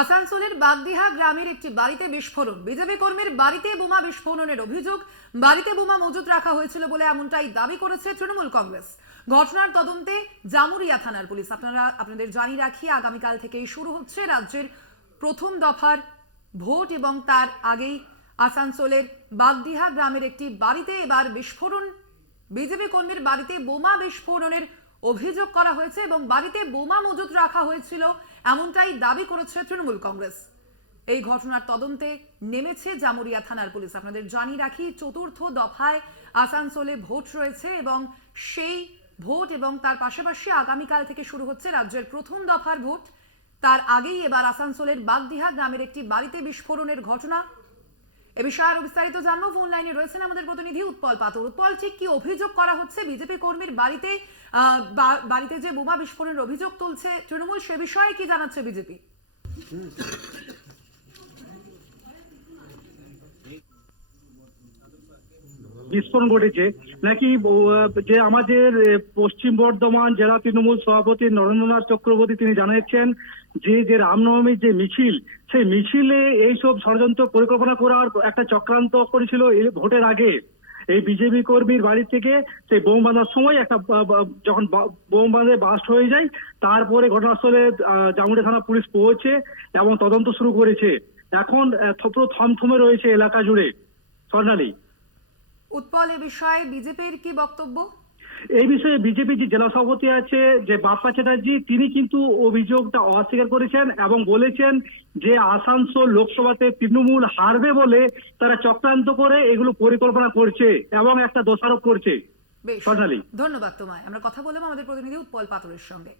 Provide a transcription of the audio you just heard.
আসানসোলের বাগদিহা গ্রামের একটি বাড়িতে বিস্ফোরণ। বিজেপি কর্মীর বাড়িতে বোমা বিস্ফোরণের অভিযোগ। বাড়িতে বোমা মজুত রাখা হয়েছিল বলে এমনটাই দাবি করেছে তৃণমূল কংগ্রেস। ঘটনার তদন্তে জামুরিয়া থানার পুলিশ। আপনাদের জানিয়ে রাখি, আগামীকাল থেকেই শুরু হচ্ছে রাজ্যের প্রথম দফার ভোট এবং তার আগেই আসানসোলের বাগদিহা গ্রামের একটি বাড়িতে এবার বিস্ফোরণ। বিজেপি কর্মীর বাড়িতে বোমা বিস্ফোরণের অভিযোগ করা হয়েছে এবং বাড়িতে বোমা মজুত রাখা হয়েছিল এমনটাই দাবি করেছে তৃণমূল কংগ্রেস। এই ঘটনার তদন্তে নেমেছে জামুরিয়া থানার পুলিশ। আপনাদের জানিয়ে রাখি, চতুর্থ দফায় আসানসোলে ভোট রয়েছে এবং সেই ভোট এবং তার পাশাপাশি আগামীকাল থেকে শুরু হচ্ছে রাজ্যের প্রথম দফার ভোট। তার আগেই এবার আসানসোলের বাগদিহা গ্রামের একটি বাড়িতে বিস্ফোরণের ঘটনা। এ বিষয়ে আরো বিস্তারিত জানবো। ফোন লাইনে রয়েছেন আমাদের প্রতিনিধি উৎপল পাথর। উৎপল, ঠিক কি অভিযোগ করা হচ্ছে বিজেপি কর্মীর বাড়িতে যে বোমা বিস্ফোরণের অভিযোগ তুলছে তৃণমূল, সে বিষয়ে কি জানাচ্ছে বিজেপি? বিস্ফোরণ ঘটেছে নাকি যে আমাদের পশ্চিম বর্ধমান জেলা তৃণমূল সভাপতি নরেন্দ্রনাথ চক্রবর্তী তিনি জানিয়েছেন যে রামনবমীর যে মিছিল, সেই মিছিলে এইসব ষড়যন্ত্র পরিকল্পনা করার একটা চক্রান্ত করেছিল ভোটের আগে। এই বিজেপি কর্মীর বাড়ি থেকে সেই বোম বাঁধার সময় একটা যখন বোম বাঁধে বাস্ট হয়ে যায়, তারপরে ঘটনাস্থলে জামুরিয়া থানা পুলিশ পৌঁছে এবং তদন্ত শুরু করেছে। এখন পুরো থমথমে রয়েছে এলাকা জুড়ে। স্বর্ণালী, উৎপল, এ বিষয়ে বিজেপির কি বক্তব্য? এই বিষয়ে বিজেপি যে জেলা সভাপতি আছে যে বাপ্পা চ্যাটার্জি, তিনি কিন্তু অভিযোগটা অস্বীকার করেছেন এবং বলেছেন যে আসানসোল লোকসভাতে তৃণমূল হারবে বলে তারা চক্রান্ত করে এগুলো পরিকল্পনা করছে এবং একটা দোষারোপ করছে। বেশ, স্বর্ণালী, ধন্যবাদ তোমায়। আমরা কথা বললাম আমাদের প্রতিনিধি উৎপল পাথরের সঙ্গে।